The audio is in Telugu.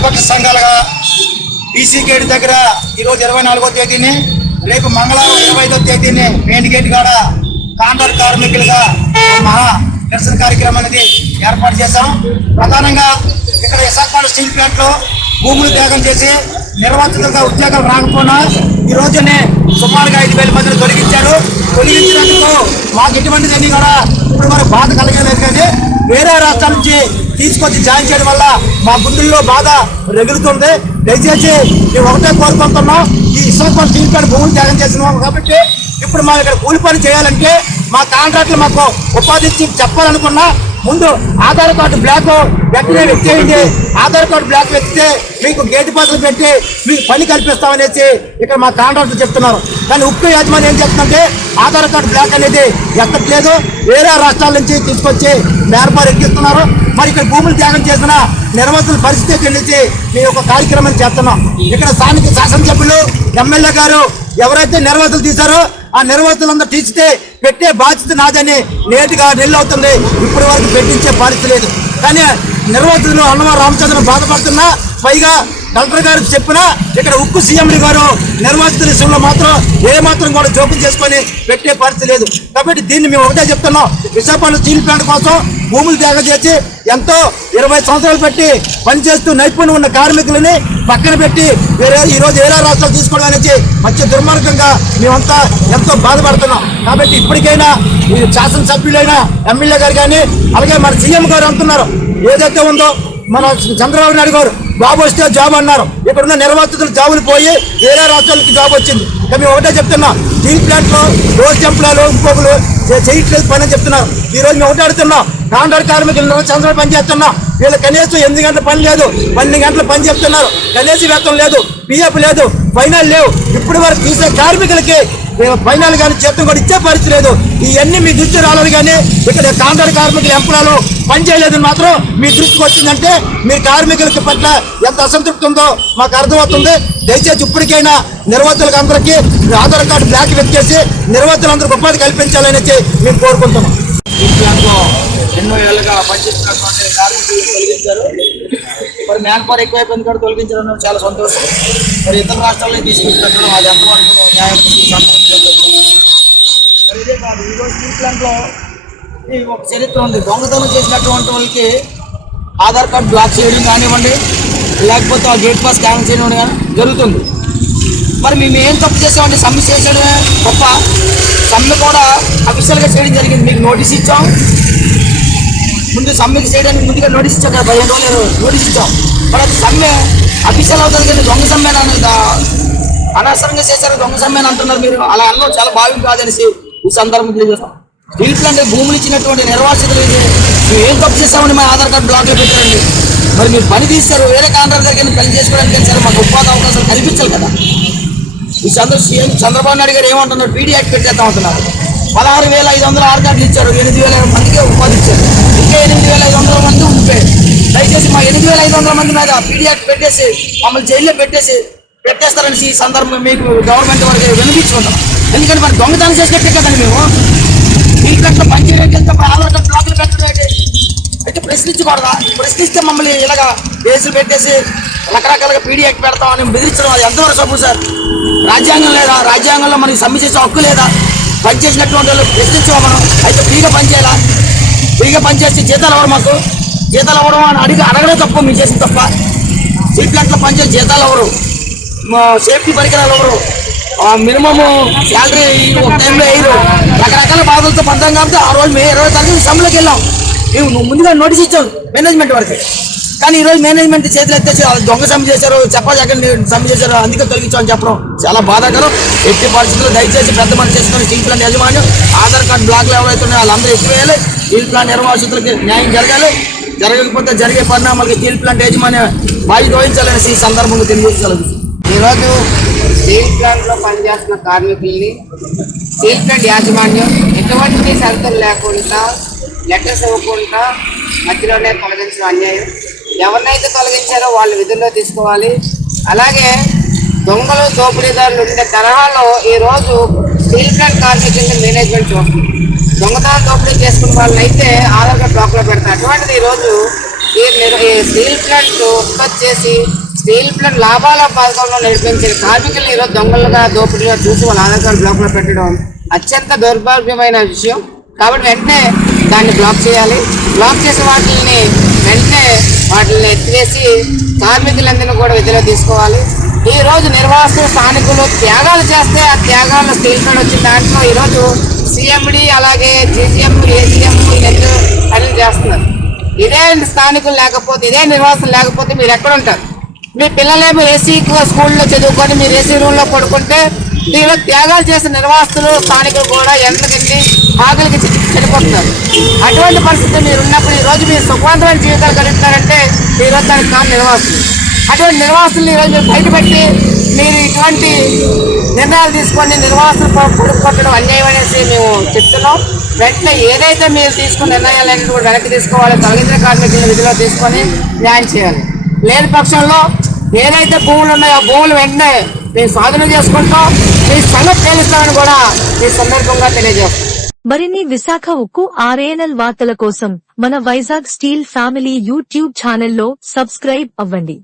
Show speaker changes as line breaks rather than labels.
ప్రతిపక్ష సంఘాలుగా బీసీ గేట్ దగ్గర ఈరోజు ఇరవై నాలుగో తేదీని రేపు మంగళవారం ఇరవై ఐదో తేదీని మెయిన్ గేట్ కాడ కాంట్రాక్ట్ కార్మికులుగా మహా నిరసన కార్యక్రమం అనేది ఏర్పాటు చేశాం. ప్రధానంగా ఇక్కడ విశాఖపట్నం స్టీల్ ప్లాంట్లో భూములు త్యాగం చేసి నిర్వాసితులుగా ఉద్యోగం రాకపోయినా ఈ రోజునే సుమారుగా ఐదు వేల మందిని తొలగించారు. తొలగించినందుకు మాకు ఎటువంటిదని కూడా ఇప్పుడు మనకు బాధ కలగలేదు కానీ వేరే రాష్ట్రాల నుంచి తీసుకొచ్చి జాయిన్ చేయడం వల్ల మా గుండెల్లో బాధ రగులుతుంది. దయచేసి మేము ఒకటే కోరుకుంటున్నాం ఈ విశాఖపట్నం స్టీల్ ప్లాంట్ భూములు త్యాగం చేసినాం కాబట్టి ఇప్పుడు మా ఇక్కడ కూలి పని చేయాలంటే మా కాంట్రాక్టులు మాకు ఉపాధి ఇచ్చి చెప్పాలనుకున్నా ముందు ఆధార్ కార్డు బ్లాక్ వెంటనే వెతికేయండి ఆధార్ కార్డు బ్లాక్ వెతికితే మీకు గేటు పాత్రలు పెట్టి మీకు పని కల్పిస్తామనేసి ఇక్కడ మా కాంట్రాక్టర్ చెప్తున్నారు. కానీ ఉక్కు యాజమాన్యం ఏం చెప్తుందంటే ఆధార్ కార్డు బ్లాక్ అనేది ఎక్కట్లేదు వేరే రాష్ట్రాల నుంచి తీసుకొచ్చి మేరపారు ఎక్కిస్తున్నారు మరి ఇక్కడ భూములు త్యాగం చేసిన నిర్వాసుల పరిస్థితి చెల్లించి మేము ఒక కార్యక్రమం చేస్తున్నాం. ఇక్కడ స్థానిక శాసనసభ్యులు ఎమ్మెల్యే గారు ఎవరైతే నిర్వాసులు తీశారో ఆ నిర్వాహకులందరూ తీర్చితే పెట్టే బాధ్యత నాదని నేటిగా నెల్లు అవుతుంది. ఇప్పటి వరకు పెట్టించే పరిస్థితి లేదు. కానీ నిర్వాహకులు అన్నవారు రామచంద్ర బాధపడుతున్నా పైగా కలెక్టర్ గారికి చెప్పినా ఇక్కడ ఉక్కు సీఎంని గారు నిర్వాసితుల విషయంలో మాత్రం ఏ మాత్రం కూడా జోక్యం చేసుకొని పెట్టే పరిస్థితి లేదు. కాబట్టి దీన్ని మేము ఒకటే చెప్తున్నాం. విశాఖపట్నం స్టీల్ ప్లాంట్ కోసం భూములు త్యాగం చేసి ఎంతో ఇరవై సంవత్సరాలు పెట్టి పనిచేస్తూ నైపుణ్యం ఉన్న కార్మికులని పక్కన పెట్టి వేరే ఈరోజు వేరే రాష్ట్రాలు తీసుకోవడం అనేది మంచి దుర్మార్గంగా మేమంతా ఎంతో బాధపడుతున్నాం. కాబట్టి ఇప్పటికైనా ఈ శాసనసభ్యులైన ఎమ్మెల్యే గారు కానీ అలాగే మన సీఎం గారు అంటున్నారు. ఏదైతే ఉందో మన చంద్రబాబు నాయుడు గారు బాబు వస్తే జాబ్ అన్నారు. ఇక్కడ ఉన్న నిర్వాసితులు జాబులు పోయి వేరే రాష్ట్రాలకి జాబ్ వచ్చింది. మేము ఒకటే చెప్తున్నా స్టీల్ ప్లాంట్లో రోజు ఎంప్లాయలు ఇంకొకలు చేయట్లేదు పని చెప్తున్నారు. ఈ రోజు మేము ఒకటే అడుగుతున్నాం కాంట్రాక్ట్ కార్మికులు ఇరవై సంవత్సరాలు పని చేస్తున్నా. వీళ్ళు కనీసం ఎనిమిది గంటల పని లేదు పన్నెండు గంటల పని చెప్తున్నారు. కనీసం వేతనం లేదు పిఎఫ్ లేదు. ఫైనల్ లేవు. ఇప్పటి వరకు తీసే కార్మికులకి ఫైనల్ కానీ చేతం కూడా ఇచ్చే పరిస్థితి లేదు. ఇవన్నీ మీ దృష్టి రాలేదు కానీ ఇక్కడ కాంట్రాక్ట్ కార్మికులు ఎంప్లాయలు పని చేయలేదని మాత్రం మీ దృష్టికి వచ్చిందంటే మీ కార్మికులకి పట్ల ఎంత అసంతృప్తి ఉందో మాకు అర్థమవుతుంది. దయచేసి ఇప్పటికైనా నిర్వాతులకు అందరికీ ఆధార్ కార్డు బ్లాక్ పెట్టేసి నిర్వాతులందరికీ ఉపాధి కల్పించాలని మేము కోరుకుంటున్నాం.
ఎన్నో ఏళ్ళుగా పనిచేస్తున్నటువంటి కార్మికులు తొలగించారు. మరి మ్యాన్ పవర్ ఎక్కువైపోయింది కూడా తొలగించడం చాలా సంతోషం. మరి ఇతర రాష్ట్రాల్లో తీసుకొచ్చినట్టు అది ఎంతవరకు న్యాయం మరి ఇదే కాదు ఈరోజు స్టీల్ ప్లాంట్లో ఈ ఒక చరిత్ర ఉంది. దొంగతనం చేసినటువంటి వాళ్ళకి ఆధార్ కార్డు బ్లాక్ చేయడం కానివ్వండి లేకపోతే ఆ గేట్ పాస్ క్యాన్సిల్ చేయడం కానీ జరుగుతుంది. మరి మేము ఏం తప్పు చేసామంటే సమ్మె చేసేయడమే గొప్ప సమ్మె కూడా అఫీషియల్గా చేయడం జరిగింది. మీకు నోటీస్ ఇచ్చాం. ముందు సమ్మెకి చేయడానికి ముందుగా నోటీస్ ఇచ్చాం కదా పదిహేను రోజులు నోటీస్ ఇచ్చాం మరి అది సమ్మె అఫీషియల్ అవుతుంది కానీ దొంగ సమ్మె అనవసరంగా చేశారు దొంగ సమ్మె అని అంటున్నారు మీరు. అలా అనడం చాలా భావ్యం కాదనేసి ఈ సందర్భం తెలియజేస్తాం. స్టీల్ ప్లాంట్ భూములు ఇచ్చినటువంటి నిర్వాసితులు ఇది. మేము ఏం తప్పు చేస్తామని మా ఆధార్ కార్డు బ్లాక్లో పెట్టారండి. మరి మీరు పని తీస్తారు వేరే కాంట్రాక్ట్ దగ్గర పని చేసుకోవడానికి సరే మాకు ఉపాధి అవకాశాలు కనిపించాలి కదా. ఈ చంద్ర సీఎం చంద్రబాబు నాయుడు గారు ఏమంటున్నారు పీడీ యాక్ట్ పెట్టేద్దాం అంటున్నారు. పదహారు వేల ఐదు వందల ఆరు కార్డులు ఇచ్చారు ఎనిమిది వేల మందికే ఉపాధి ఇచ్చారు. ఇంకా ఎనిమిది వేల ఐదు వందల మంది ఉండిపోయారు దయచేసి మా ఎనిమిది వేల ఐదు వందల మంది మీద పీడీ పెట్టేసి మమ్మల్ని జైల్లో పెట్టేసి పెట్టేస్తారని ఈ సందర్భం మీకు గవర్నమెంట్ వరకు వినిపించుకుంటాం. ఎందుకంటే మరి దొంగతనం చేసినట్టే కదండి మేము. మీ కట్ల పంచాయతీ వెళ్తే ఆధార్ కార్డు బ్లాక్లు పెట్టడం అయితే ప్రశ్నించకూడదా ప్రశ్నిస్తే మమ్మల్ని ఇలాగా కేసులు పెట్టేసి రకరకాలుగా పీడీ పెడతామని బెదిరించడం అది ఎంతవరకు సబ్బు సార్? రాజ్యాంగం లేదా? రాజ్యాంగంలో మనకి సమ్మె చేసే హక్కు లేదా? పనిచేసినటువంటి వాళ్ళు ప్రశ్నించాం మనం. అయితే ఫ్రీగా పని చేయాలా ఫ్రీగా పనిచేస్తే జీతాలు ఎవరు మాకు? జీతాలు ఇవ్వడం అని అడిగి అడగడే తప్ప మీరు చేసిన తప్ప. స్టీల్ ప్లాంట్లో పనిచేసి జీతాలు ఎవరు? మా సేఫ్టీ పరికరాలు ఎవరు? మినిమము శాలరీ ఒక టైంలో వేయరు. రకరకాల బాధలతో పడతాం కాబట్టి ఆ రోజు మేము ఇరవై తారీఖు సమ్మెలోకి వెళ్ళాం. మేము ముందుగా నోటీస్ ఇచ్చాం మేనేజ్మెంట్ వరకు. కానీ ఈ రోజు మేనేజ్మెంట్ చేతులు ఎత్తేసి వాళ్ళు దొంగ సమ్మె చేశారు అక్కడ సమ్మె చేశారు అందుకే తొలగించామని చెప్పడం చాలా బాధాకరం. ఎట్టి పరిస్థితుల్లో దయచేసి పెద్ద మనిషి చేసుకుని స్టీల్ ప్లాంట్ ఆధార్ కార్డు బ్లాక్లు ఎవరైతే ఉన్నాయో వాళ్ళందరూ ఎత్తివేయాలి స్టీల్ ప్లాంట్ నిర్వాసితులకి న్యాయం జరగాలి. జరగకపోతే జరిగే పరిణామాలకి స్టీల్ ప్లాంట్ యజమాని బాధ్యత వహించాలని ఈ సందర్భంగా తెలియజేయాలి
ఈరోజు స్టీల్ ప్లాంట్లో పనిచేస్తున్న కార్మికుల్ని స్టీల్ ప్లాంట్ యాజమాన్యం ఎటువంటి షరతులు లేకుండా లెటర్స్ ఇవ్వకుండా మధ్యలోనే తొలగించడం అన్యాయం. ఎవరినైతే తొలగించారో వాళ్ళు విధుల్లో తీసుకోవాలి. అలాగే దొంగలు దోపిడీదారులు ఉండే తరహాలో ఈరోజు స్టీల్ ప్లాంట్ కార్పొరేషన్ మేనేజ్మెంట్ చూస్తుంది. దొంగతనం దోపిడీ చేసుకున్న వాళ్ళని అయితే ఆధార్ కార్డ్ బ్లాక్లో పెడతారు. అటువంటిది ఈరోజు ఈ ఈ స్టీల్ ప్లాంట్ ఉత్పత్తి చేసి స్టీల్ ప్లాంట్ లాభాల పథకంలో నడిపించిన కార్మికులు ఈరోజు దొంగలుగా దోపిడీగా చూసి వాళ్ళ ఆధార్ కార్డు బ్లాక్లో పెట్టడం అత్యంత దౌర్భాగ్యమైన విషయం. కాబట్టి వెంటనే దాన్ని బ్లాక్ చేయాలి. బ్లాక్ చేసే వాటిని వెంటనే వాటిని ఎత్తివేసి కార్మికులందరినీ కూడా విధిలో తీసుకోవాలి. ఈరోజు రోజు నిర్వాసితులు స్థానికులు త్యాగాలు చేస్తే ఆ త్యాగాలు స్టీల్ ప్లాంట్ వచ్చిన దాంట్లో ఈరోజు సీఎండి అలాగే జీజీఎం ఏజీఎం ఇవన్నీ పనులు చేస్తున్నారు. ఇదే స్థానికులు లేకపోతే ఇదే నిర్వాసం లేకపోతే మీరు ఎక్కడ ఉంటారు? మీ పిల్లలేమో ఏసీ స్కూల్లో చదువుకొని మీరు ఏసీ రూమ్లో పడుకుంటే దీనిలో త్యాగాలు చేసిన నిర్వాసితులు స్థానికులు కూడా ఎండకి ఆకలికి చనిపోతున్నారు. అటువంటి పరిస్థితి మీరు ఉన్నప్పుడు ఈరోజు మీరు సుఖవంతమైన జీవితాలు గడుపుతారంటే ఈరోజు దానికి కారణం నిర్వాసులు అటువంటి నిర్వాసులు ఈరోజు మీరు బయటపెట్టి మీరు ఇటువంటి నిర్ణయాలు తీసుకొని నిర్వాసులు పొడుపు కొట్టడం అన్యాయం అనేసి మేము చెప్తున్నాం. వెంటనే ఏదైతే మీరు తీసుకున్న నిర్ణయాలన్నీ కూడా వెనక్కి తీసుకోవాలి. తొలగించిన కార్మికులను విధిలో తీసుకొని న్యాయం చేయాలి. లేని పక్షంలో ఏదైతే భూములు ఉన్నాయో ఆ భూములు వెంటనే మేము సాధన చేసుకుంటాం మీ సంగతి తేలుస్తామని కూడా ఈ సందర్భంగా తెలియజేస్తాం.
మరిన్ని విశాఖ ఉక్కు ఆర్ఏఎన్ఎల్ వార్తల కోసం మన వైజాగ్ స్టీల్ ఫ్యామిలీ యూట్యూబ్ ఛానల్లో సబ్స్క్రైబ్ అవ్వండి.